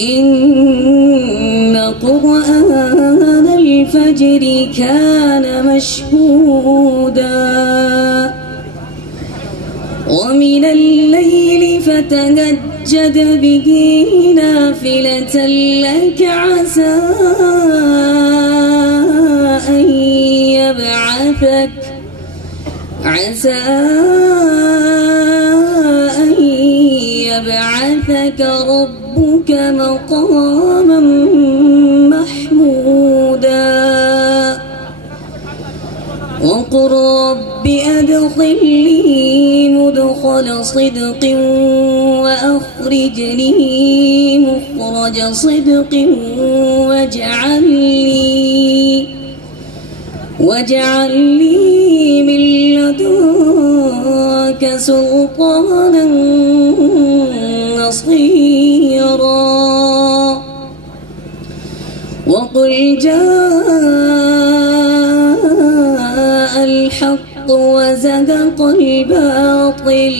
إن قرآن الفجر كان مشهودا ومن الليل فتهجد به نافلة لك عسى أن يبعثك ربك مقاما محمودا وقل رب أدخلني مدخل صدق وأخرجني مخرج صدق واجعل لي من لدنك سلطانا نصيرا وقل جاء الحق وزهق الباطل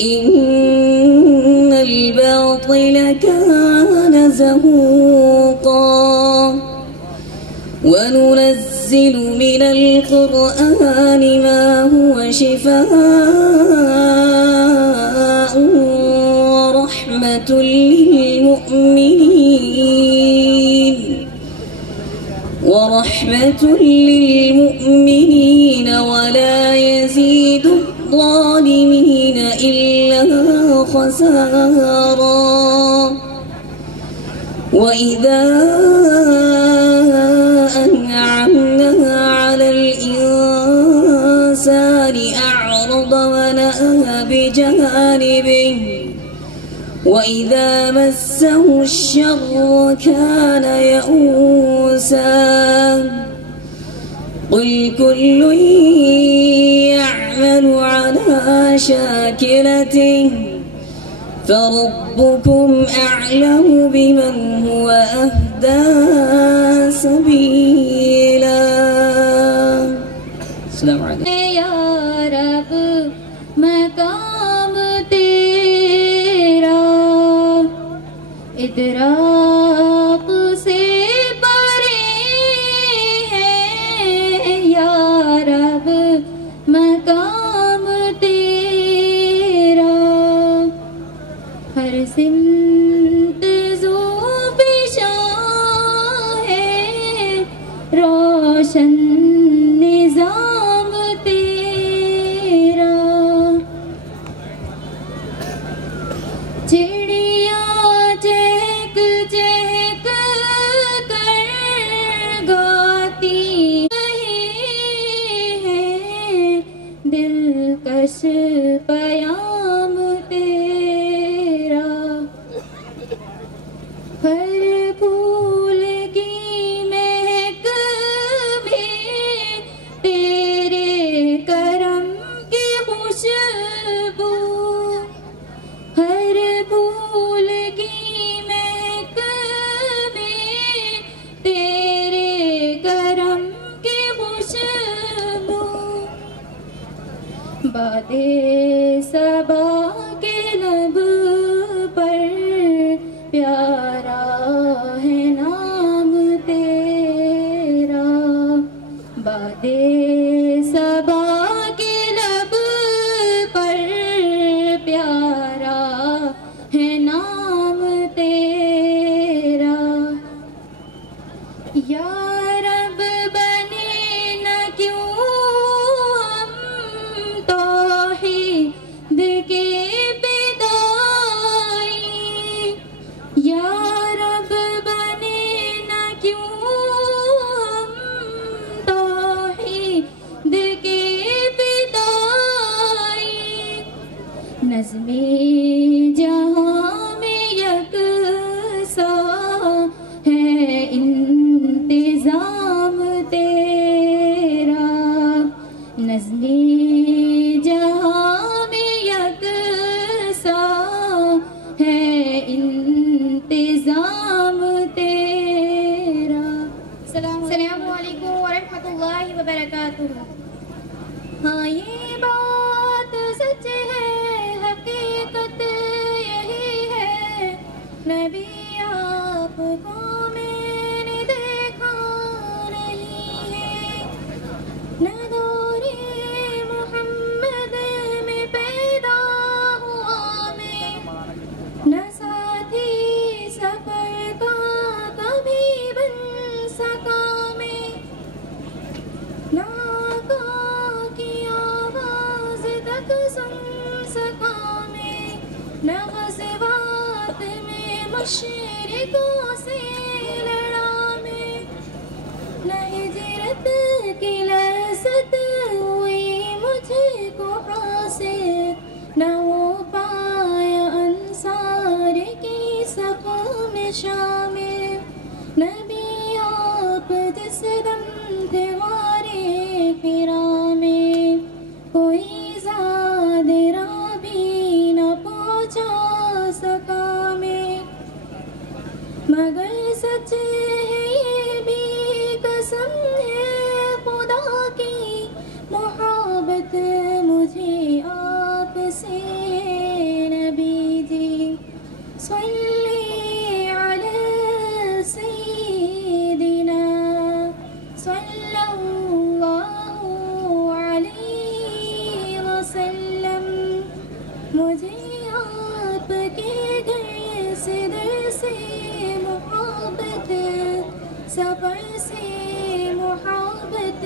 إن الباطل كان زهوقا وننزل من القرآن ما هو شفاء ورحمة للمؤمنين ولا يزيد الظالمين إلا خسارا وإذا أنعمنا على الإنسان أعرض ونأى بجانبه وإذا مسه الشر كان يئوسا قل كل يعمل على شاكلته فربكم أعلم بمن هو أهدى سبيلا. السلام عليكم. یا رب مقام تیرا ادراک سے پرے ہے یا رب مقام تیرا ہر سمت ذو بشاں ہے روشن نظام تیرا چڑیا چہک چہک کر گاتی ہے دلکش پیام تیرا مشرقوں سے لڑا میں، نہ ہجرت کی لذت ہوئی مجھ کو حاصل، نہ ہو پایا انصار کی صف میں شامل۔ نبی آپ جس دم تھے غارِ حرا میں، کوئی زاد راہ بھی نہ پہنچا سکا میں، مگر سچ ہے یہ بھی قسم ہے خدا کی، محبت مجھے آپ سے نبی جی۔ صلی علی سیدنا صلی اللہ علیہ وسلم، مجھے آپ کے گھر سے در سے محبت، سفر سے محبت،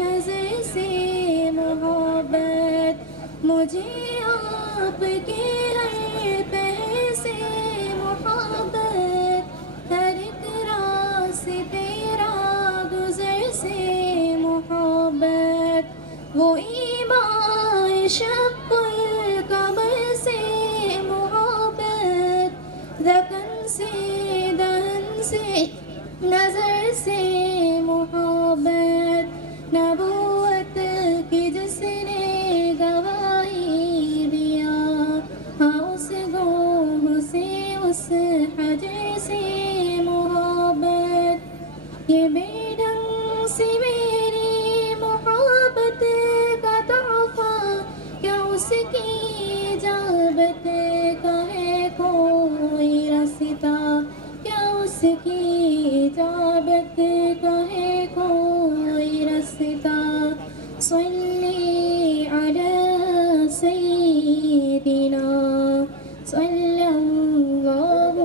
حضر سے محبت، مجھے آپ کے ہر پہر سے محبت، ہر ایک راستے تیرا گزر سے محبت، وہ ایمان شق القمر سے محبت، ذقن سے دہن سے نظر سے محبت، نبوت کی جس نے گواہی دیا، ہاں اس گوہ سے اس حجر سے محبت، یہ بے ڈھنگ سی میری محبت کا تحفہ، کیا اس کی اجابت کا ہے کوئی راستہ، کیا اس کی اجابت کا ہے کوئی راستہ۔ صلی علی سیدنا صلی اللہ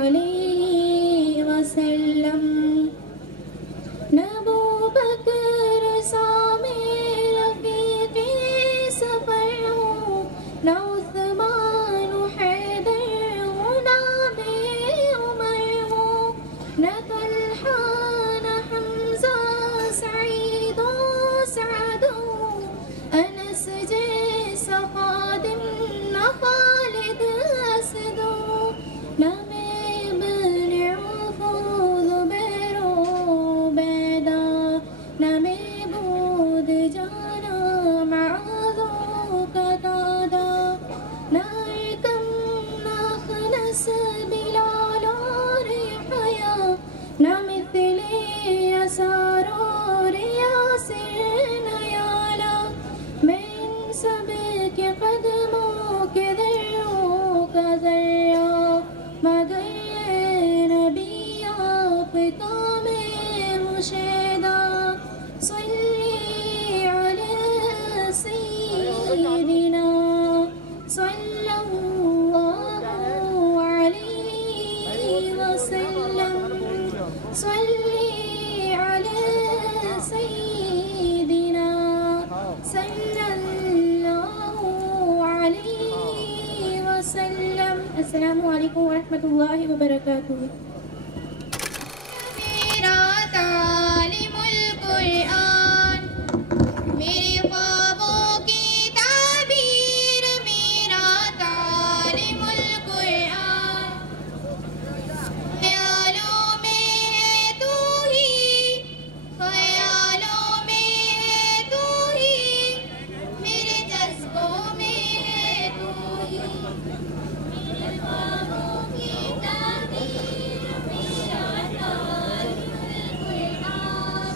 علیہ وسلم، نہ ابو بکر سا میرا رفیق سفر ہوں، نہ عثمان حیدر ہوں، نہ میں عمر ہوں، نہ طلحہ نہ حمزہ سعید و سعد ہوں، انس جیسا خادم نہ خالد اسد ہوں، نہ میں ابن عوف و زبیر و عبیدہ، نہ میں بود جانا معاذ و قتادہ، نہ ارکم نہ خنس بلال اور یحییٰ، نہ مثل یسار اور یاسر نیالا، میں ان سب کے قدموں کے ذروں کا ذرہ، مگر اے نبی آپ کا میں مشاہدہ۔ صلی علی سیدنا صلی اللہ علیہ وسلم، صلی علی سیدنا صلی اللہ علیہ وسلم۔ السلام علیکم ورحمۃ اللہ وبرکاتہ۔ میرا تعلیم القرآن، میرے خوابوں کی تعبیر، میرا تعلیم القرآن، خیالوں میں ہے تو ہی، خیالوں میں ہے تو ہی، میرے جذبوں میں ہے تو ہی، میرے خوابوں کی تعبیر، میرا تعلیم القرآن،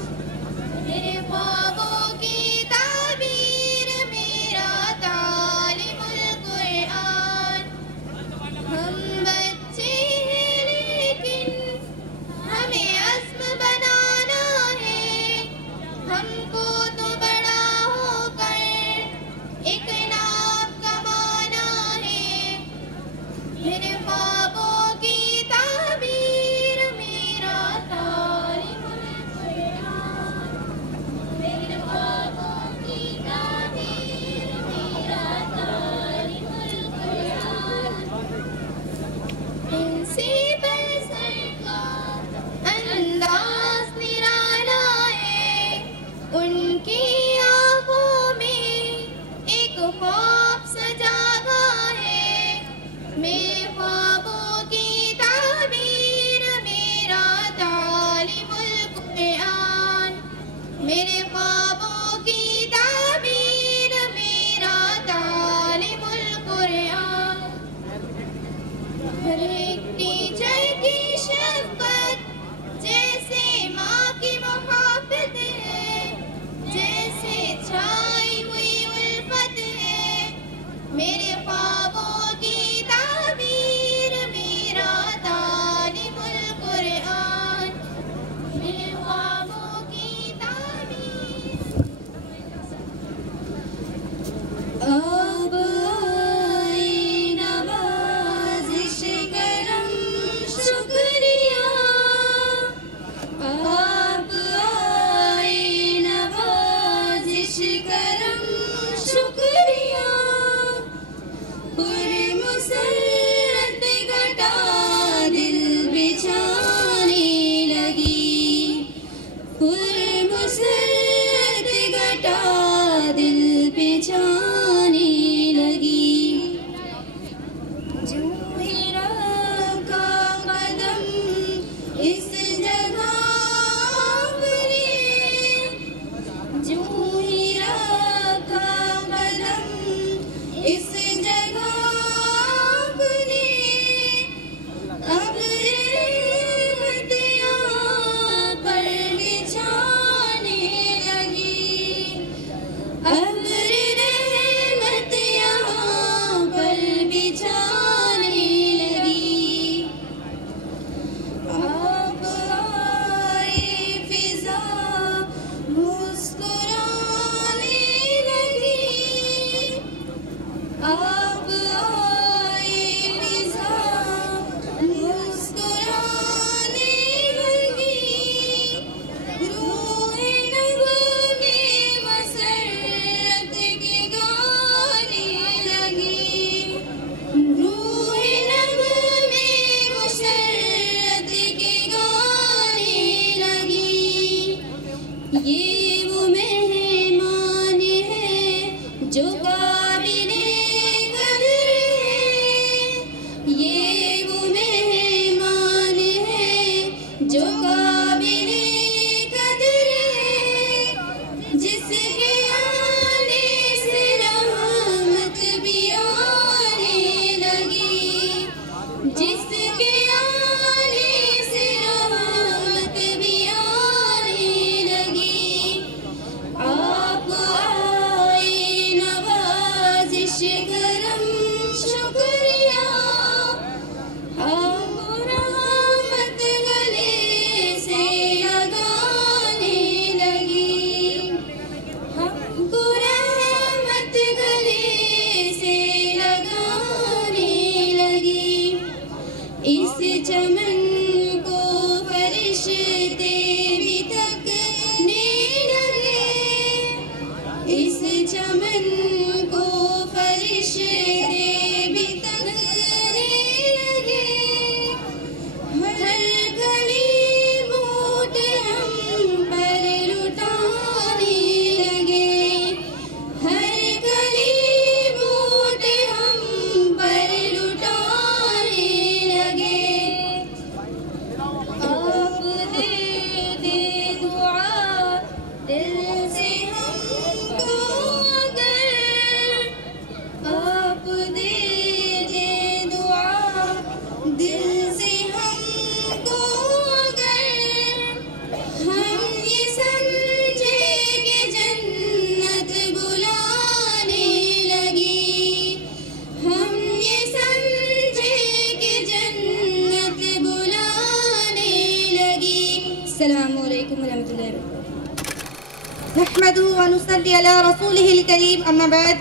میرے ہر ایک ٹیچر کی شفقت جیسے ماں کی محبت ہے، جیسے چھائی ہوئی الفت ہے، میرے خوابوں کی تعبیر میرا طالب القرآن، میرے خوابوں کی تعبیر۔ اب آئی نوازش کرم شکریہ، اب آئی نوازش کرم شکریہ، پر مسرت گھٹا دل بچھانے لگی، پر مسرت گھٹا دل بچھانے لگی، جو ہی رکھا قدم اس جگہ اپنی، جو ہی رکھا قدم اس جگہ اپنی، اب رحمت یہاں پر بچھانے لگی، اب رحمت یہاں پر بچھانے لگی، اب آئی فضا مسکرانے لگی، اب آئی فضا مسکرانے لگی، روح نغمے مسرت کے گانے لگی، روح نغمے مسرت کے گانے لگی، یہ وہ مہمان ہے جو قابل قدر ہے، یہ وہ مہمان ہے جو قابل قدر ہے، جس کے آنے سے رحمت بھی آنے لگی، جس کے آنے سے رحمت بھی آنے لگی، آپ آئے نوازش کرم شکریہ، آپ رحمت گلے سے لگانے لگی، ہم کو رحمت گلے سے لگانے لگی، اس چمن کو فرشتے بھی تکنے لگے، اس چمن کو فرشتے بھی تکنے لگے، ہر گلی بوٹ ہم پر لٹانے لگے، ہر گلی بوٹ ہم پر لٹانے لگے، آپ دے دے دعا دل سے ہم کو اگر، آپ دے دے دعا دل سے ہم کو اگر، ہم یہ سمجھے کہ جنت بلانے لگی، ہم یہ سمجھے کہ جنت بلانے لگی۔ السلام علیکم ورحمۃ اللہ وبرکاتہ۔ نحمده ونصلي على رسوله الكريم أما بعد،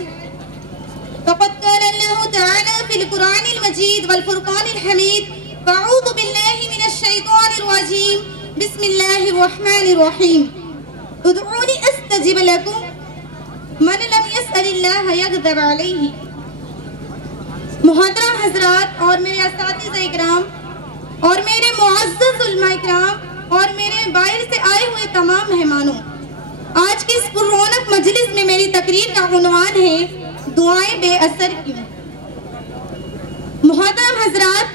فقد قال الله تعالى في القرآن المجيد والفرقان الحميد: فأعوذ بالله من الشيطان الرجيم، بسم الله الرحمن الرحيم، ادعوني أستجب لكم، من لم يسأل الله يغضب عليه۔ محترم حضرات اور میرے اساتذہ اکرام اور میرے معزز علماء اکرام اور میرے باہر سے آئے ہوئے تمام مہمانوں، آج کی اس پررونق مجلس میں میری تقریر کا عنوان ہے دعائیں بے اثر کیوں۔ محترم حضرات،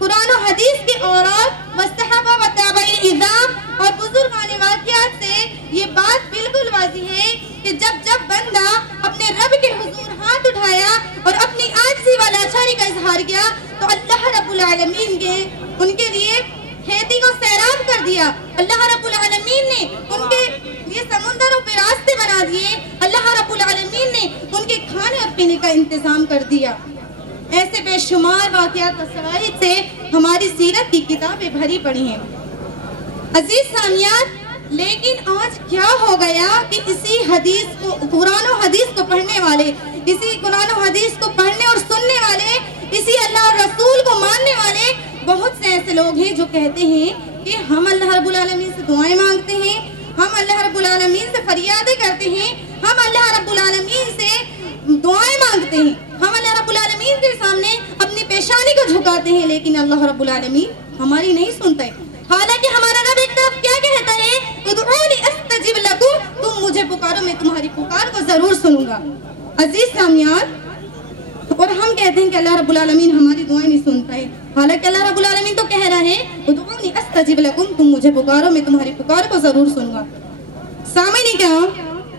قرآن و حدیث کے اوراق و صحابہ و تابعین اعظام اور بزرگان واقعات سے یہ بات بالکل واضح ہے کہ جب بندہ اپنے رب کے حضور ہاتھ اٹھایا اور اپنی عاجزی و لاچاری کا اظہار کیا تو اللہ رب العالمین نے ان کے لیے کھیتی کو سیراب کر دیا، اللہ رب العالمین نے ان کے لیے سمندروں پہ راستے بنا دیے، اللہ رب العالمین نے ان کے کھانے اور پینے کا انتظام کر دیا۔ ایسے بے شمار واقعات و شواہد سے ہماری سیرت کی کتابیں بھری پڑی ہیں۔ عزیز سامعین، لیکن آج کیا ہو گیا کہ اسی حدیث کو، قرآن و حدیث کو پڑھنے والے، اسی قرآن و حدیث کو پڑھنے اور سننے والے، اسی اللہ اور رسول کو ماننے والے بہت سے ایسے لوگ ہیں جو کہتے ہیں کہ ہم اللہ رب العالمین سے دعائیں مانگتے ہیں، ہم اللہ رب العالمین سے فریادیں کرتے ہیں، ہم اللہ رب العالمین سے دعائیں مانگتے ہیں، ہم اللہ رب العالمین کے سامنے اپنی پیشانی کو جھکاتے ہیں، لیکن اللہ رب العالمین ہماری نہیں سنتا ہے۔ حالانکہ ہمارا رب ایک طرف کیا کہتا ہے، ادعونی استجب لکم، تم مجھے پکارو میں تمہاری پکار کو ضرور سنوں گا۔ عزیز سامعین، اور ہم کہتے ہیں کہ اللہ رب العالمین ہماری دعائیں نہیں سنتا ہے، حالانکہ اللہ رب العالمین تو کہہ رہا ہے ادعونی استجب لکم، تم مجھے پکارو میں تمہاری پکار کو ضرور سنوں گا۔ سامعین کیا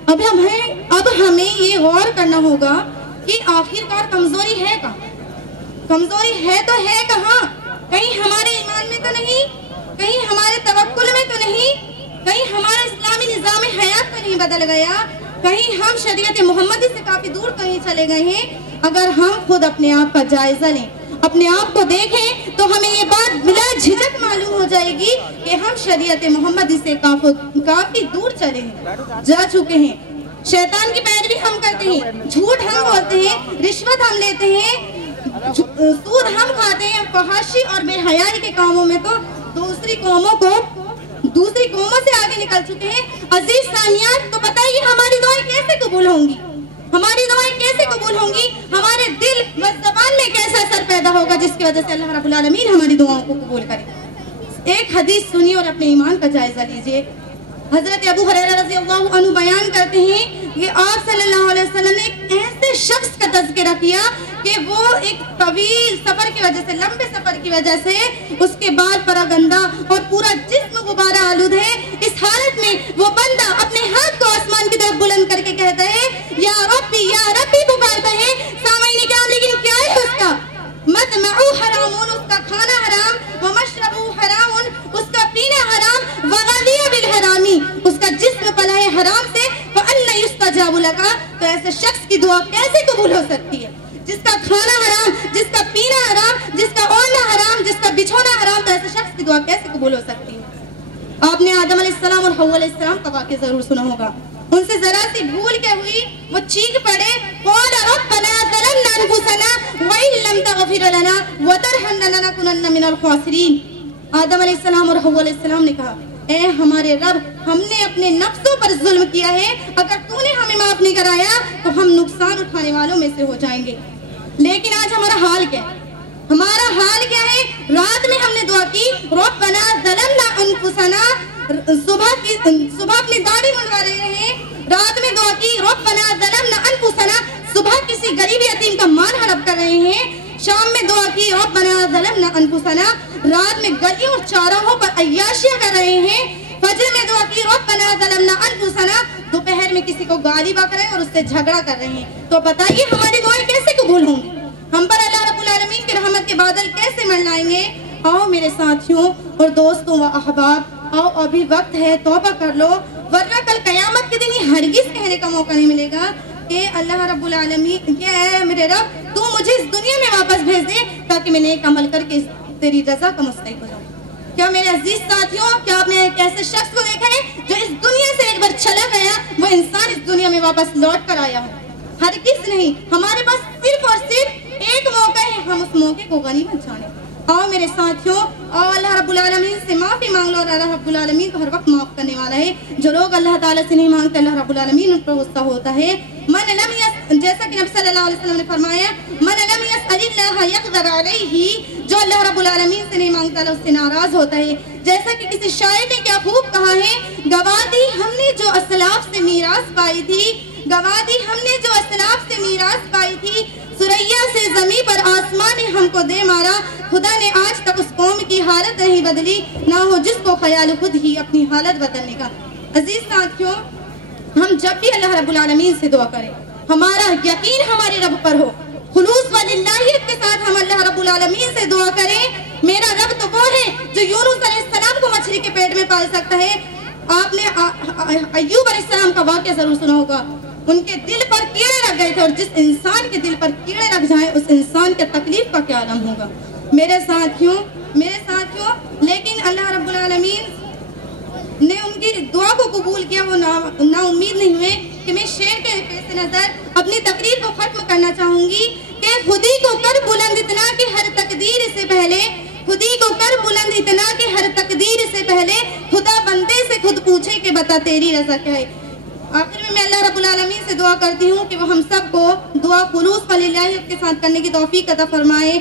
اب ہمیں یہ غور کرنا ہوگا کہ آخرکار کمزوری ہے کہاں؟ کمزوری ہے تو ہے کہاں؟ کہیں ہمارے ایمان میں تو نہیں، کہیں ہمارے توکل میں تو نہیں، کہیں ہمارا اسلامی نظام حیات تو نہیں بدل گیا، کہیں ہم شریعت محمدی سے کافی دور تو نہیں چلے گئے ہیں؟ اگر ہم خود اپنے آپ کا جائزہ لیں، اپنے آپ کو دیکھیں، تو ہمیں یہ بات بلا جھجک معلوم ہو جائے گی کہ ہم شریعت محمدی سے کافی دور چلے ہیں، جا چکے ہیں۔ شیطان کی پیروی ہم کرتے ہیں، جھوٹ ہم بولتے ہیں، رشوت ہم لیتے ہیں، سود ہم کھاتے ہیں، فحاشی اور بے حیائی کے کاموں میں تو دوسری قوموں سے آگے نکل چکے ہیں۔ عزیز سامعین، تو بتائیے ہماری دعائیں کیسے قبول ہوں گی؟ ہماری دعائیں کیسے قبول ہوں گی؟ ہمارے دل و زبان میں کیسا اثر پیدا ہوگا جس کی وجہ سے اللہ رب العالمین ہماری دعاؤں کو قبول کرے؟ ایک حدیث سنیے اور اپنے ایمان کا جائزہ لیجئے۔ حضرت ابو ہریرہ رضی اللہ عنہ بیان کرتے ہیں کہ آپ صلی اللہ علیہ وسلم نے ایک ایسے شخص کا تذکرہ کیا کہ وہ ایک طویل سفر کی وجہ سے، لمبے سفر کی وجہ سے اس کے بال پراگندہ اور پورا جسم غبارہ آلود ہے۔ اس حالت میں وہ بندہ اپنے ہاتھ کو آسمان کی طرف بلند کر کے کہتا ہے یا ربی پکارتا ہے۔ سامعین کرام، لیکن کیا ہے اس کا؟ مدمعو حرامون، اس کا کھانا حرام، ومشربو حرامون، اس کا پینا حرام، وغذی بالحرامی، اس کا جسم پلا ہے حرام سے، فَأَنَّ يُسْتَجَابُ لَكَ، تو ایسے شخص کی دعا کیسے قبول ہو سکتی ہے؟ جس کا کھانا حرام، جس کا پینا حرام، جس کا اوڑھنا حرام، جس کا بچھونا حرام، تو ایسے شخص کی دعا کیسے قبول ہو سکتی ہے؟ آپ نے آدم علیہ السلام اور حوا علیہ السلام کا واقعہ ضرور سنا ہوگا۔ ان سے ذرا سی بھول کیا ہوئی، وہ چیخ پڑے، قَالَ رَبَّنَا ظَلَمْنَا أَنفُسَنَا وَإِن لَّمْ تَغْفِرْ لَنَا وَتَرْحَمْنَا لَنَكُونَنَّ مِنَ الْخَاسِرِينَ۔ آدم علیہ السلام اور حوا علیہ السلام نے کہا، اے ہمارے رب، ہم نے اپنے نفسوں پر ظلم کیا ہے، اگر تو نے ہمیں معاف نہیں کرایا تو ہم نقصان اٹھانے والوں میں سے ہو جائیں گے۔ لیکن آج ہمارا حال کیا ہے؟ ہمارا حال کیا ہے؟ رات میں ہم نے دعا کی ربنا ظلمنا انفسنا، صبح اپنی داڑھی منڈوا رہے ہیں، رات میں دعا کی ربنا ظلمنا انفسنا، صبح کسی غریب یتیم کا مال ہڑپ کر رہے ہیں، شام میں دعا کی ربنا ظلمنا انفسنا، رات میں گلیوں اور چوراہوں پر عیاشیاں کر رہے ہیں، فجر میں دعا کی ربنا ظلمنا انفسنا، دوپہر میں کسی کو گالی بک رہے ہیں اور اس سے جھگڑا کر رہے ہیں۔ تو بتائیے ہماری دعائیں کیسے قبول ہوں گی؟ ہم پر اللہ رب العالمین کی رحمت کے بادل کیسے منڈلائیں گے؟ آؤ میرے ساتھیوں اور دوستوں و احباب، آؤ ابھی وقت ہے، توبہ کر لو، ورنہ کل قیامت کے دن یہ ہرگز کہنے کا موقع نہیں ملے گا کہ اللہ رب العالمین کہ اے میرے رب تو مجھے اس دنیا میں واپس بھیج دے تاکہ میں نیک عمل کر کے تیری رضا کا مستحق ہو جاؤں۔ کیا میرے عزیز ساتھیوں، کیا آپ نے ایک ایسے شخص کو دیکھا ہے جو اس دنیا سے ایک بار چلا گیا، وہ انسان اس دنیا میں واپس لوٹ کر آیا ہو؟ ہرگز نہیں۔ ہمارے پاس صرف اور صرف ایک موقع ہے، ہم اس موقع کو غنیمت جانیں۔ آؤ میرے ساتھیوں، آؤ اللہ رب العالمین سے معافی مانگ لو، اور اللہ رب العالمین تو ہر وقت معاف کرنے والا ہے۔ جو لوگ اللہ تعالیٰ سے نہیں مانگتے، اللہ رب العالمین ان پر غصہ ہوتا ہے۔ جیسا کہ نبی صلی اللہ علیہ وسلم نے فرمایا، من لم يسأل اللہ یغضب علیہ، جو اللہ رب العالمین سے نہیں مانگتا اللہ اس سے ناراض ہوتا ہے۔ جیسا کہ کسی شاعر نے کیا خوب کہا ہے، گوا دی ہم نے جو اسلاف سے میراث پائی تھی، گوا دی ہم نے جو اسلاف سے میراث پائی تھی، سریا سے زمین پر آسمان نے ہم کو دے مارا، خدا نے آج تک اس قوم کی حالت نہیں بدلی، نہ ہو جس کو خیال خود ہی اپنی حالت بدلنے کا۔ عزیز ساتھیوں، ہم جب بھی اللہ رب العالمین سے دعا کریں، ہمارا یقین ہمارے رب پر ہو، خلوص و للہیت کے ساتھ ہم اللہ رب العالمین سے دعا کریں۔ میرا رب تو وہ ہے جو یونس علیہ السلام کو مچھلی کے پیٹ میں پال سکتا ہے۔ آپ نے ایوب علیہ السلام کا واقعہ ضرور سنا ہوگا، ان کے دل پر کیڑے لگ گئے تھے، اور جس انسان کے دل پر کیڑے لگ جائیں اس انسان کے تکلیف کا کیا عالم ہوگا۔ میرے ساتھیوں لیکن اللہ رب العالمین نے ان کی دعا کو قبول کیا، وہ نا امید نہیں ہوئے کہ میں شعر کے پیش نظر اپنی تقریر کو ختم کرنا چاہوں گی کہ خودی کو کر بلند اتنا کہ ہر تقدیر سے پہلے، خودی کو کر بلند اتنا کہ ہر تقدیر سے پہلے خدا بندے سے خود پوچھے کہ بتا تیری رضا کیا ہے۔ آخر میں اللہ رب العالمین سے دعا کرتی ہوں کہ وہ ہم سب کو دعا خلوص و للہیت کے ساتھ کرنے کی توفیق عطا فرمائے،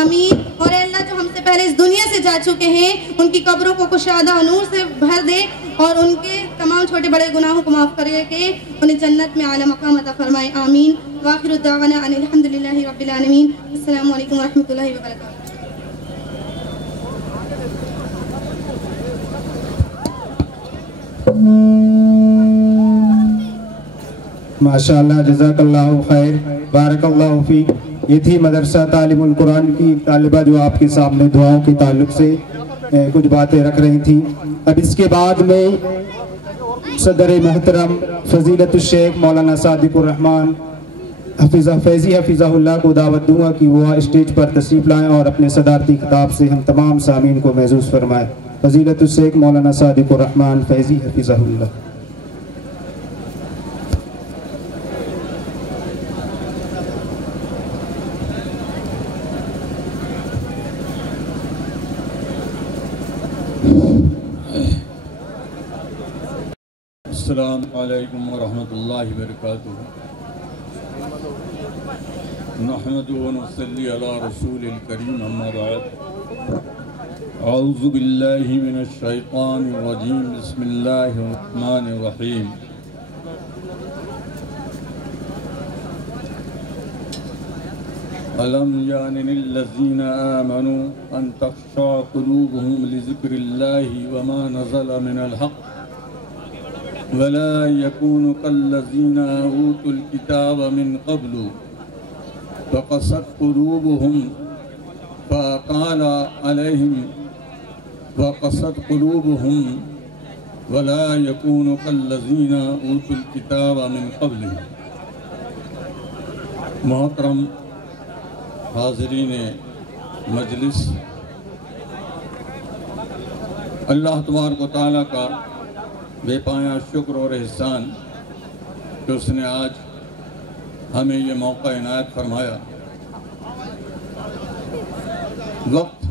آمین۔ اور اے اللہ جو ہم سے پہلے اس دنیا سے جا چکے ہیں ان کی قبروں کو کشادہ و نور سے بھر دے، اور ان کے تمام چھوٹے بڑے گناہوں کو معاف کرے کہ انہیں جنت میں اعلیٰ مقام عطا فرمائے، آمین۔ وآخر دعوانا ان الحمدللہ رب العالمین۔ السلام علیکم ورحمۃ اللہ وبرکاتہ۔ ماشاءاللہ، جزاک اللہ خیر، بارک اللہ فیک۔ یہ تھی مدرسہ تعلیم القرآن کی طالبہ جو آپ کے سامنے دعاؤں کے تعلق سے کچھ باتیں رکھ رہی تھیں۔ اب اس کے بعد میں صدر محترم فضیلت الشیخ مولانا صادق الرحمن فیضی حفظہ اللہ کو دعوت دوں گا کہ وہ اسٹیج پر تشریف لائیں اور اپنے صدارتی خطاب سے ہم تمام سامعین کو محظوظ فرمائیں۔ فضیلت الشیخ مولانا صادق الرحمن فیضی حفظہ اللہ۔ السلام علیکم ورحمۃ اللہ وبرکاتہ۔ نحمد و نصلی علی رسول الکریم، اما بعد، اعوذ باللہ من الشیطان الرجیم، بسم اللہ الرحمن الرحیم۔ ألم يأن للذين آمنوا أن تخشع قلوبهم لذكر الله وما نزل من الحق ولا يكونوا كالذين أوتوا الكتاب من قبل فقست قلوبهم فطال عليهم وقست قلوبهم ولا يكونوا كالذين أوتوا الكتاب من قبل۔ محترم حاضرین مجلس، اللہ تبارک و تعالیٰ کا بے پایا شکر اور احسان کہ اس نے آج ہمیں یہ موقع عنایت فرمایا۔ وقت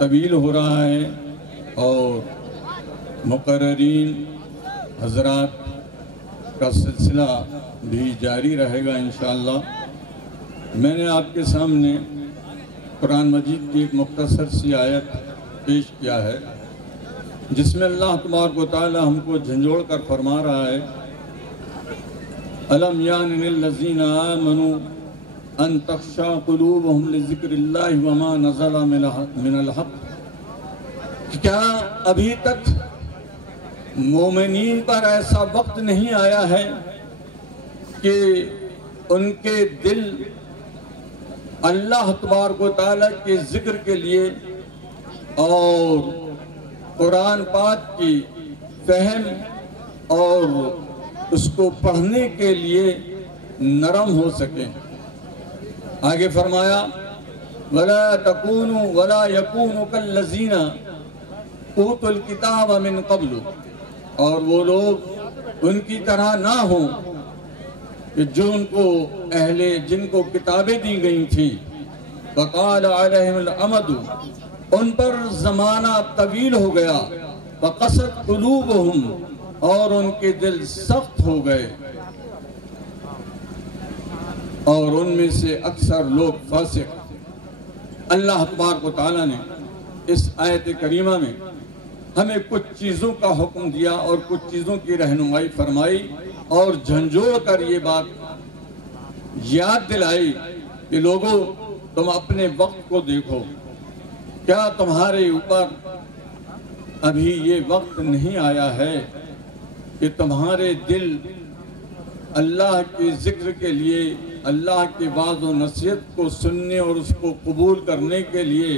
طویل ہو رہا ہے اور مقررین حضرات کا سلسلہ بھی جاری رہے گا انشاءاللہ۔ میں نے آپ کے سامنے قرآن مجید کی ایک مختصر سی آیت پیش کیا ہے جس میں اللہ تبارک و تعالی ہم کو جھنجھوڑ کر فرما رہا ہے، أَلَمْ يَعْنِ لِلَّذِينَ آمَنُوا أَن تَخْشَعَ قُلُوبُهُمْ لِذِكْرِ اللَّهِ وَمَا نَزَلَ مِنَ الْحَقِّ۔ کیا ابھی تک مومنین پر ایسا وقت نہیں آیا ہے کہ ان کے دل اللہ تبارک و تعالیٰ کے ذکر کے لیے اور قرآن پاک کی فہم اور اس کو پڑھنے کے لیے نرم ہو سکیں؟ آگے فرمایا وَلَا تَكُونُوا وَلَا يَكُونُوا كَالَّذِينَ أُوتُوا الْكِتَابَ مِن قَبْلُ، اور وہ لوگ ان کی طرح نہ ہوں کہ جو جن کو کتابیں دی گئی تھیں، وَقَالَ عَلَيْهِمُ الْأَمَدُ، ان پر زمانہ طویل ہو گیا، وَقَسَتْ قُلُوبُهُمْ، اور ان کے دل سخت ہو گئے، اور ان میں سے اکثر لوگ فاسق۔ اللہ تبارک و تعالیٰ نے اس آیت کریمہ میں ہمیں کچھ چیزوں کا حکم دیا اور کچھ چیزوں کی رہنمائی فرمائی اور جھنجھوڑ کر یہ بات یاد دلائی کہ لوگوں تم اپنے وقت کو دیکھو، کیا تمہارے اوپر ابھی یہ وقت نہیں آیا ہے کہ تمہارے دل اللہ کے ذکر کے لیے، اللہ کی واعظ و نصیحت کو سننے اور اس کو قبول کرنے کے لیے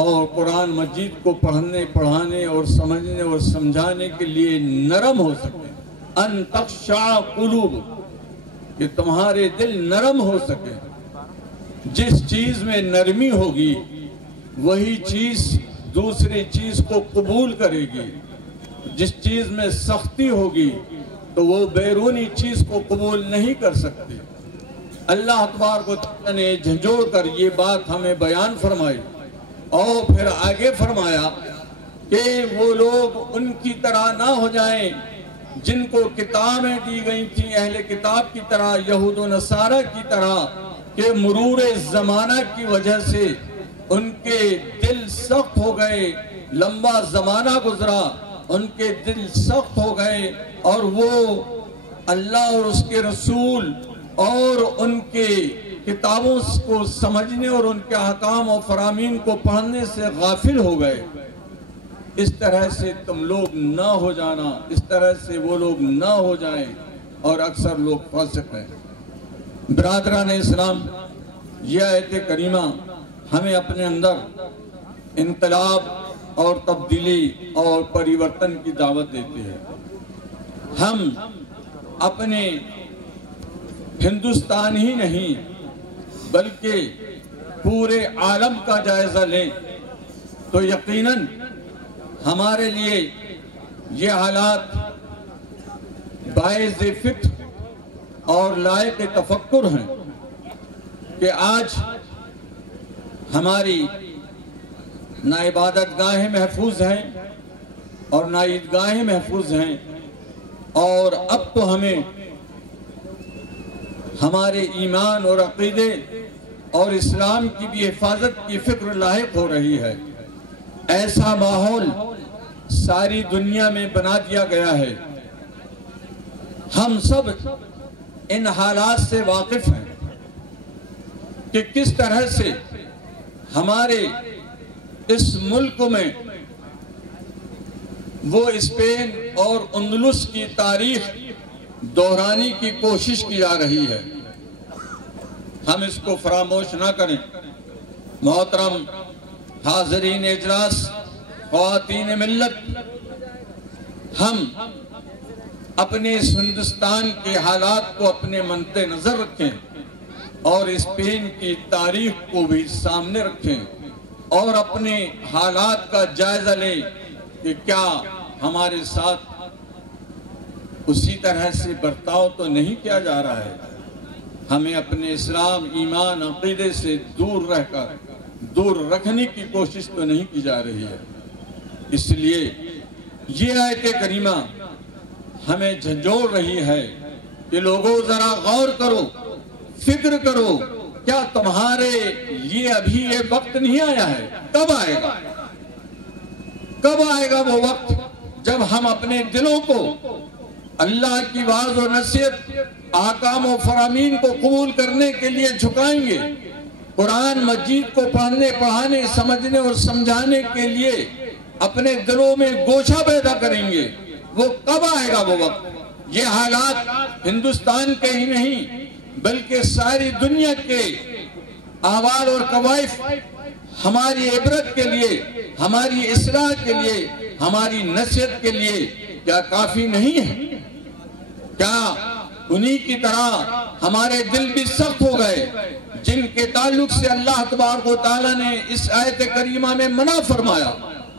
اور قرآن مجید کو پڑھنے پڑھانے اور سمجھنے اور سمجھانے کے لیے نرم ہو سکے. ان تخشع قلوب، کہ تمہارے دل نرم ہو سکے. جس چیز میں نرمی ہوگی وہی چیز دوسری چیز کو قبول کرے گی. جس چیز میں سختی ہوگی تو وہ بیرونی چیز کو قبول نہیں کر سکتی. اللہ تبارک و تعالیٰ نے جھنجھوڑ کر یہ بات ہمیں بیان فرمائی اور پھر آگے فرمایا کہ وہ لوگ ان کی طرح نہ ہو جائیں جن کو کتابیں دی گئی تھیں اہل کتاب کی طرح، یہود و نصارہ کی طرح، کہ مرور زمانہ کی وجہ سے ان کے دل سخت ہو گئے. لمبا زمانہ گزرا، ان کے دل سخت ہو گئے اور وہ اللہ اور اس کے رسول اور ان کے کتابوں کو سمجھنے اور ان کے احکام و فرامین کو پڑھنے سے غافل ہو گئے. اس طرح سے تم لوگ نہ ہو جانا، اس طرح سے وہ لوگ نہ ہو جائیں، اور اکثر لوگ فاسق ہیں. برادران اسلام، یہ آیت کریمہ ہمیں اپنے اندر انقلاب اور تبدیلی اور پریورتن کی دعوت دیتی ہے. ہم اپنے ہندوستان ہی نہیں بلکہ پورے عالم کا جائزہ لیں تو یقیناً ہمارے لیے یہ حالات باعث فکر اور لائق تفکر ہیں کہ آج ہماری نہ عبادت گاہیں محفوظ ہیں اور نہ عیدگاہیں محفوظ ہیں، اور اب تو ہمیں ہمارے ایمان اور عقیدے اور اسلام کی بھی حفاظت کی فکر لاحق ہو رہی ہے. ایسا ماحول ساری دنیا میں بنا دیا گیا ہے. ہم سب ان حالات سے واقف ہیں کہ کس طرح سے ہمارے اس ملک میں وہ اسپین اور اندلس کی تاریخ دہرانے کی کوشش کی جا رہی ہے. ہم اس کو فراموش نہ کریں. محترم حاضرین اجلاس، خواتین ملت، ہم اپنے اس ہندوستان کے حالات کو اپنے مد نظر رکھیں اور اسپین کی تاریخ کو بھی سامنے رکھیں اور اپنے حالات کا جائزہ لیں کہ کیا ہمارے ساتھ اسی طرح سے برتاؤ تو نہیں کیا جا رہا ہے. ہمیں اپنے اسلام، ایمان، عقیدے سے دور رکھنے کی کوشش تو نہیں کی جا رہی ہے. اس لیے یہ آیت کریمہ ہمیں جھنجھوڑ رہی ہے کہ لوگوں ذرا غور کرو، فکر کرو، کیا تمہارے لیے ابھی یہ وقت نہیں آیا ہے؟ کب آئے گا؟ کب آئے گا وہ وقت جب ہم اپنے دلوں کو اللہ کی واعظ و نصیحت، احکام و فرامین کو قبول کرنے کے لیے جھکائیں گے، قرآن مجید کو پڑھنے پڑھانے سمجھنے اور سمجھانے کے لیے اپنے دلوں میں گوشہ پیدا کریں گے؟ وہ کب آئے گا وہ وقت؟ یہ حالات ہندوستان کے ہی نہیں بلکہ ساری دنیا کے احوال اور قوائف ہماری عبرت کے لیے، ہماری اصلاح کے لیے، ہماری نصیحت کے لیے کیا کافی نہیں ہے؟ کیا انہی کی طرح ہمارے دل بھی سخت ہو گئے جن کے تعلق سے اللہ تبارک و تعالیٰ نے اس آیت کریمہ میں منع فرمایا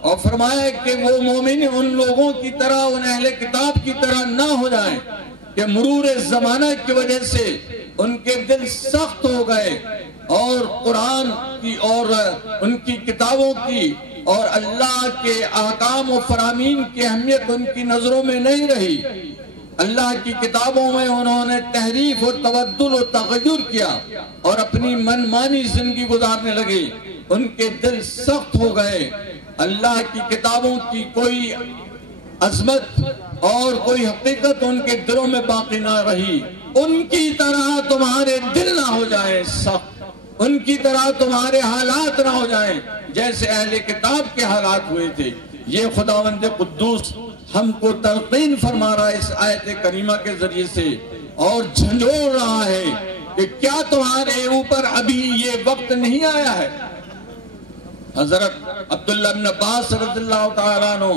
اور فرمایا کہ وہ مومن ان لوگوں کی طرح، ان اہل کتاب کی طرح نہ ہو جائیں کہ مرور زمانہ کی وجہ سے ان کے دل سخت ہو گئے اور قرآن کی اور ان کی کتابوں کی اور اللہ کے احکام و فرامین کی اہمیت ان کی نظروں میں نہیں رہی. اللہ کی کتابوں میں انہوں نے تحریف و تبدل و تغیر کیا اور اپنی من مانی زندگی گزارنے لگے. ان کے دل سخت ہو گئے. اللہ کی کتابوں کی کوئی عظمت اور کوئی حقیقت ان کے دلوں میں باقی نہ رہی. ان کی طرح تمہارے دل نہ ہو جائیں سخت، ان کی طرح تمہارے حالات نہ ہو جائیں جیسے اہل کتاب کے حالات ہوئے تھے. یہ خداوند قدوس ہم کو تلقین فرما رہا ہے اس آیت کریمہ کے ذریعے سے اور جھنجھوڑ رہا ہے کہ کیا تمہارے اوپر ابھی یہ وقت نہیں آیا ہے؟ حضرت عبداللہ بن عباس رضی اللہ تعالیٰ عنہ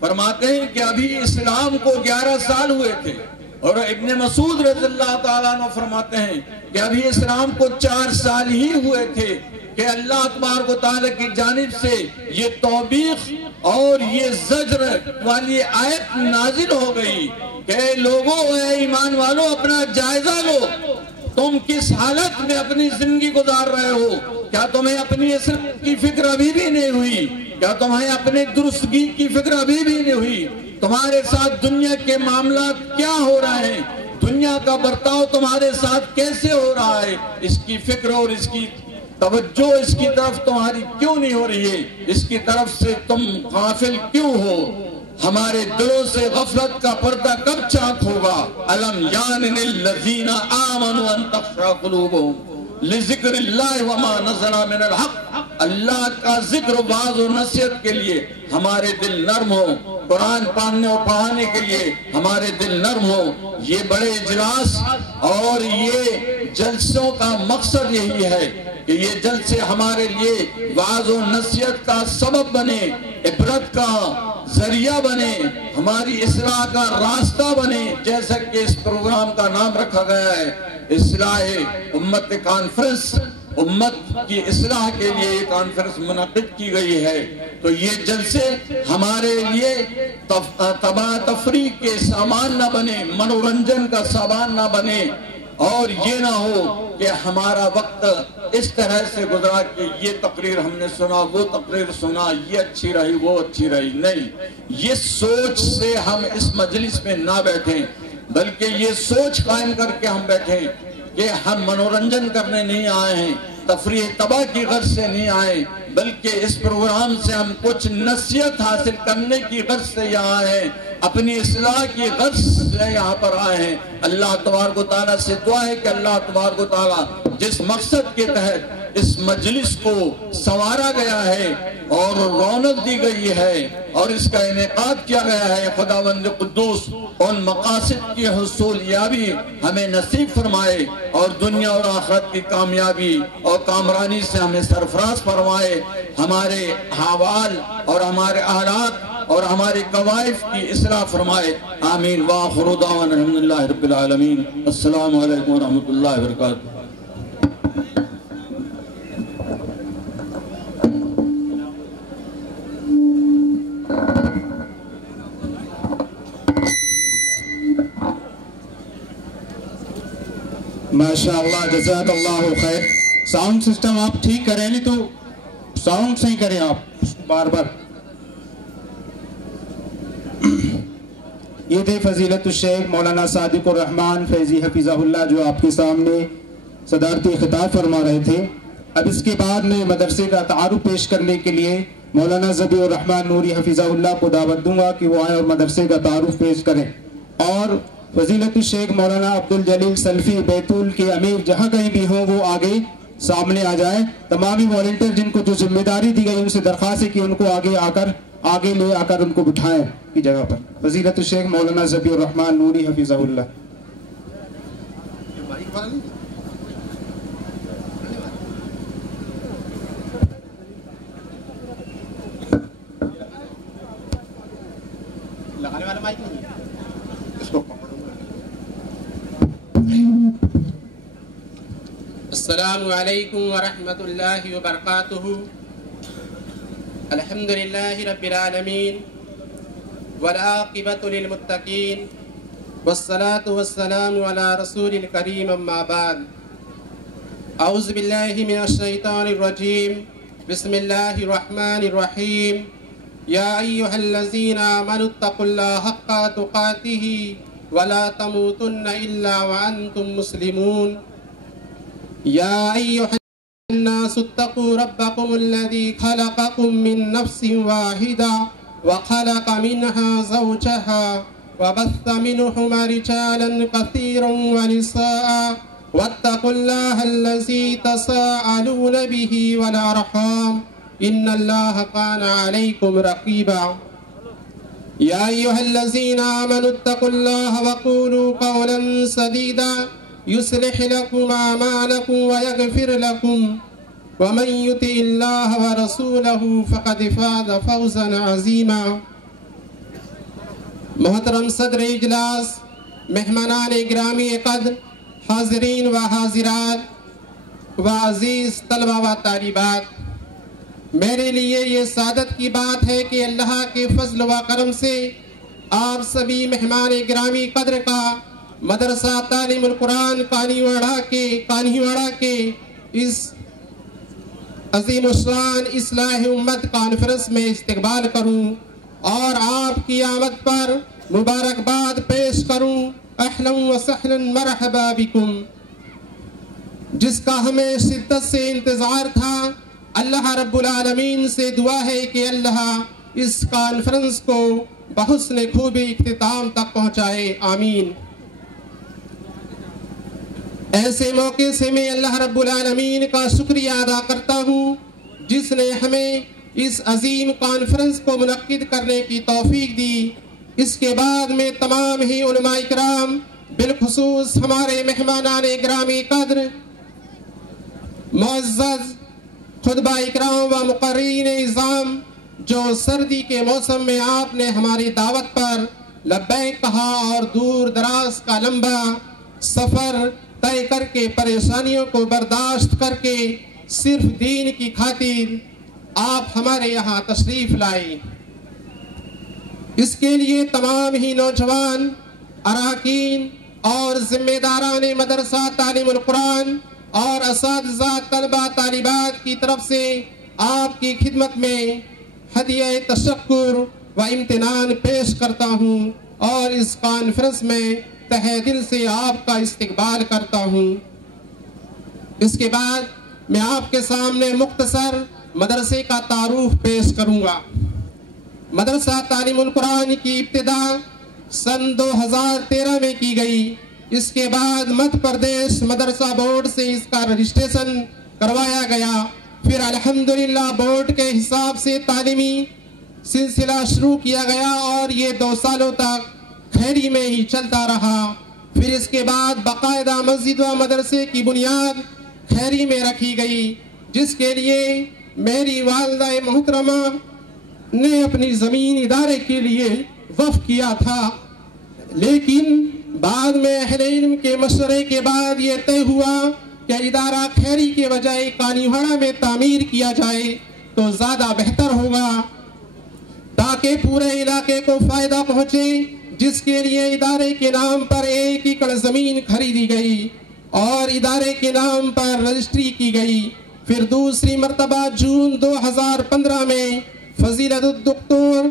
فرماتے ہیں کہ ابھی اسلام کو 11 سال ہوئے تھے، اور ابن مسعود رضی اللہ تعالیٰ عنہ فرماتے ہیں کہ ابھی اسلام کو 4 سال ہی ہوئے تھے کہ اللہ تبارک و تعالیٰ کی جانب سے یہ توبیخ اور یہ زجر والی آیت نازل ہو گئی کہ لوگوں اے ایمان والوں اپنا جائزہ لو، تم کس حالت میں اپنی زندگی گزار رہے ہو؟ کیا تمہیں اپنی اسلام کی فکر ابھی بھی نہیں ہوئی؟ کیا تمہیں اپنے درستگی کی فکر ابھی بھی نہیں ہوئی؟ تمہارے ساتھ دنیا کے معاملات کیا ہو رہے ہیں؟ دنیا کا برتاؤ تمہارے ساتھ کیسے ہو رہا ہے؟ اس کی فکر اور اس کی توجہ اس کی طرف تمہاری کیوں نہیں ہو رہی ہے؟ اس کی طرف سے تم غافل کیوں ہو؟ ہمارے دلوں سے غفلت کا پردہ کب چاک ہوگا؟ الم یان للذین آمنوا ان تخشع قلوبهم لذکر اللہ وما نزل من الحق، اللہ کا ذکر و وعظ و نصیحت کے لیے ہمارے دل نرم ہو، قرآن پڑھنے اور پڑھانے کے لیے ہمارے دل نرم ہو۔ یہ بڑے اجلاس اور یہ جلسوں کا مقصد یہی ہے کہ یہ جلسے ہمارے لیے وعظ و نصیحت کا سبب بنے، عبرت کا ذریعہ بنے، ہماری اصلاح کا راستہ بنے، جیسا کہ اس پروگرام کا نام رکھا گیا ہے اصلاح امت کانفرنس۔ امت کی اصلاح کے لیے یہ کانفرنس منعقد کی گئی ہے، تو یہ جلسے ہمارے لیے تفریح کے سامان نہ بنے، منورنجن کا سامان نہ بنے، اور یہ نہ ہو کہ ہمارا وقت اس طرح سے گزرا کہ یہ تقریر ہم نے سنا، وہ تقریر سنا، یہ اچھی رہی، وہ اچھی رہی۔ نہیں، یہ سوچ سے ہم اس مجلس میں نہ بیٹھیں، بلکہ یہ سوچ قائم کر کے ہم بیٹھیں کہ ہم منورنجن کرنے نہیں آئے ہیں، تفریح تباہ کی غرض سے نہیں آئے، بلکہ اس پروگرام سے ہم کچھ نصیحت حاصل کرنے کی غرض سے یہاں آئے ہیں، اپنی اصلاح کی غرض سے یہاں پر آئے ہیں۔ اللہ تبارک و تعالیٰ سے دعا ہے کہ اللہ تبارک و تعالیٰ جس مقصد کے تحت اس مجلس کو سنوارا گیا ہے اور رونق دی گئی ہے اور اس کا انعقاد کیا گیا ہے، خداوند قدوس ان مقاصد کی حصول یابی ہمیں نصیب فرمائے، اور دنیا اور آخرت کی کامیابی اور کامرانی سے ہمیں سرفراز فرمائے، ہمارے حوال اور ہمارے حالات اور ہمارے قوائف کی اصلاح فرمائے، آمین۔ وآخر دعوانا الحمدللہ رب العالمین۔ السلام علیکم ورحمۃ اللہ وبرکاتہ۔ ماشاءاللہ، جزاک اللہ خیر۔ ساؤنڈ سسٹم آپ ٹھیک کریں، نہیں تو ساؤنڈ صحیح کریں آپ بار بار۔ یہ تھے فضیلت الشیخ مولانا صادق الرحمن فیضی حفظہ اللہ، جو آپ کے سامنے صدارتی خطاب فرما رہے تھے۔ اب اس کے بعد میں مدرسے کا تعارف پیش کرنے کے لیے مولانا ذبیح الرحمن نوری حفظہ اللہ کو دعوت دوں گا کہ وہ آئیں اور مدرسے کا تعارف پیش کریں، اور فضیلت الشیخ مولانا عبد الجلیل سلفی بیتول کے امیر جہاں کہیں بھی ہوں وہ آگے سامنے آ جائیں۔ تمامی والنٹیئر جن کو جو ذمہ داری دی گئی ان سے درخواست ہے کہ ان کو آگے لے آ کر ان کو بٹھائیں کی جگہ پر۔ فضیلت الشیخ مولانا ذبیح الرحمن نوری حفظہ اللہ۔ السلام علیکم ورحمۃ اللہ وبرکاتہ۔ الحمدللہ رب العالمین والعاقبۃ للمتقین والصلاة والسلام علی رسول الکریم، اما بعد۔ اعوذ باللہ من الشیطان الرجیم، بسم اللہ الرحمن الرحیم۔ یا ایہا الذین آمنوا اتقوا اللہ حق تقاتہ ولا تموتن الا وانتم مسلمون۔ یا ایہا الناس اتقوا ربکم الذی خلقکم من نفس واحدہ وخلق منها زوجها وبث منهما رجالا كثيرا ونساء واتقوا الله الذي تساءلون به والأرحام إن الله كان عليكم رقيبا۔ يا أيها الذين آمنوا اتقوا الله وقولوا قولا سديدا يصلح لكم أعمالكم ويغفر لكم ومن يطع الله ورسوله فقد فاز فوزا عظيما. محترم صدر اجلاس، مہمانان گرامی قدر، حاضرین و حاضرات و عزیز طلبہ و طالبات، میرے لیے یہ سعادت کی بات ہے کہ اللہ کے فضل و کرم سے آپ سبھی مہمان گرامی قدر کا مدرسہ تعلیم القرآن کانی واڑہ کے اس عظیم الشان اصلاح امت کانفرنس میں استقبال کروں اور آپ کی آمد پر مبارکباد پیش کروں. اہلا و سہلا مرحبا بکم. جس کا ہمیں شدت سے انتظار تھا، اللہ رب العالمین سے دعا ہے کہ اللہ اس کانفرنس کو بحسن خوبی اختتام تک پہنچائے. آمین. ایسے موقع سے میں اللہ رب العالمین کا شکریہ ادا کرتا ہوں جس نے ہمیں اس عظیم کانفرنس کو منعقد کرنے کی توفیق دی. اس کے بعد میں تمام ہی علماء اکرام، بالخصوص ہمارے مہمانان گرامی قدر، معزز خطبہ اکرام و مقررین نظام، جو سردی کے موسم میں آپ نے ہماری دعوت پر لبیک کہا اور دور دراز کا لمبا سفر طے کر کے پریشانیوں کو برداشت کر کے صرف دین کی خاطر آپ ہمارے یہاں تشریف لائے. اس کے لیے تمام ہی نوجوان اراکین اور ذمہ داران مدرسہ تعلیم القرآن اور اساتذہ، طلبہ، طالبات کی طرف سے آپ کی خدمت میں ہدیہ تشکر و امتنان پیش کرتا ہوں اور اس کانفرنس میں تہہ دل سے آپ کا استقبال کرتا ہوں. اس کے بعد میں آپ کے سامنے مختصر مدرسے کا تعارف پیش کروں گا. مدرسہ تعلیم القرآن کی ابتدا سن 2013 میں کی گئی. اس کے بعد مدھیہ پردیش مدرسہ بورڈ سے اس کا رجسٹریشن کروایا گیا. پھر الحمدللہ بورڈ کے حساب سے تعلیمی سلسلہ شروع کیا گیا اور یہ 2 سالوں تک کھیری میں ہی چلتا رہا. پھر اس کے بعد باقاعدہ مسجد و مدرسے کی بنیاد کھیری میں رکھی گئی، جس کے لیے میری والدہ محترمہ نے اپنی زمین ادارے کے لیے وقف کیا تھا. لیکن بعد میں اہل علم کے مشورے کے بعد یہ طے ہوا کہ ادارہ کھیری کے بجائے کانی واڑہ میں تعمیر کیا جائے تو زیادہ بہتر ہوگا تاکہ پورے علاقے کو فائدہ پہنچے، جس کے لیے ادارے کے نام پر 1 ایکڑ زمین خریدی گئی اور ادارے کے نام پر رجسٹری کی گئی. پھر دوسری مرتبہ جون 2015 میں فضیلت الدکتور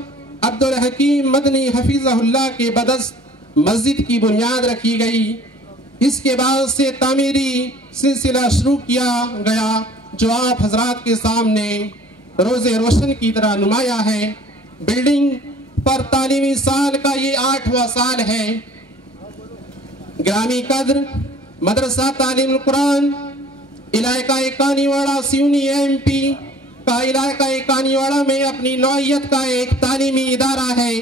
عبدالحکیم مدنی حفظہ اللہ کے بدست مسجد کی بنیاد رکھی گئی. اس کے بعد سے تعمیری سلسلہ شروع کیا گیا جو آپ حضرات کے سامنے روز روشن کی طرح نمایاں ہے. بلڈنگ پر تعلیمی سال کا یہ 8واں سال ہے. گرامی قدر، مدرسہ تعلیم القرآن علاقہ کانی واڑہ سیونی MP کا علاقہ کانی واڑہ میں اپنی نوعیت کا ایک تعلیمی ادارہ ہے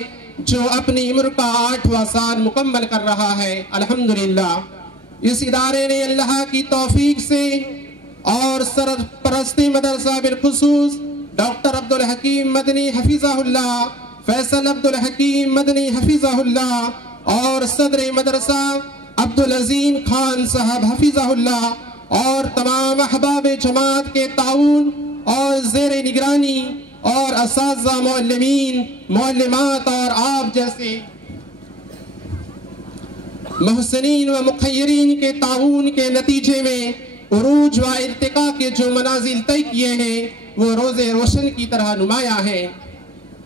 جو اپنی عمر کا 8واں سال مکمل کر رہا ہے. الحمدللہ اس ادارے نے اللہ کی توفیق سے اور سرپرستی مدرسہ بالخصوص ڈاکٹر عبدالحکیم مدنی حفظہ اللہ، فیصل عبدالحکیم مدنی حفظہ اللہ اور صدر مدرسہ عبدالعظیم خان صاحب حفظہ اللہ اور تمام احباب جماعت کے تعاون اور زیر نگرانی اور اساتذہ، معلمین، معلمات اور آپ جیسے محسنین و مخیرین کے تعاون کے نتیجے میں عروج و ارتقاء کے جو منازل طے کیے ہیں وہ روز روشن کی طرح نمایاں ہیں.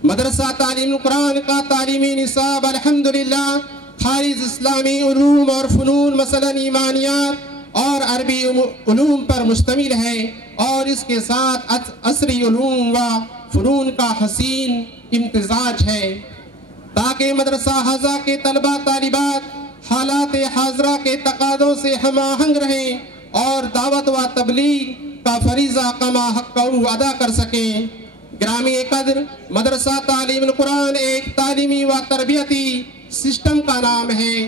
مدرسہ تعلیم القرآن کا تعلیمی نصاب الحمدللہ خالص اسلامی علوم اور فنون مثلاً ایمانیات اور عربی علوم پر مشتمل ہے اور اس کے ساتھ عصری علوم و فنون کا حسین امتزاج ہے تاکہ مدرسہ حاضہ کے طلبہ طالبات حالات حاضرہ کے تقاضوں سے ہم آہنگ رہیں اور دعوت و تبلیغ کا فریضہ کما حق ادا کر سکیں. گرامی قدر، مدرسہ تعلیم القرآن ایک تعلیمی و تربیتی سسٹم کا نام ہے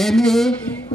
MA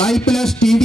I+ TV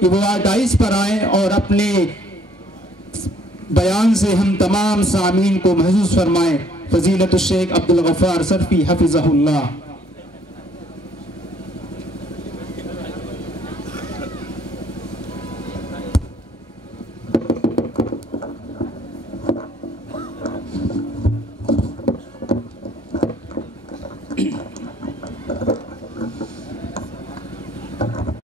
کہ وہ ڈائس پر آئیں اور اپنے بیان سے ہم تمام سامعین کو محظوظ فرمائیں. فضیلت الشیخ عبدالغفار صرفی حفظہ اللہ.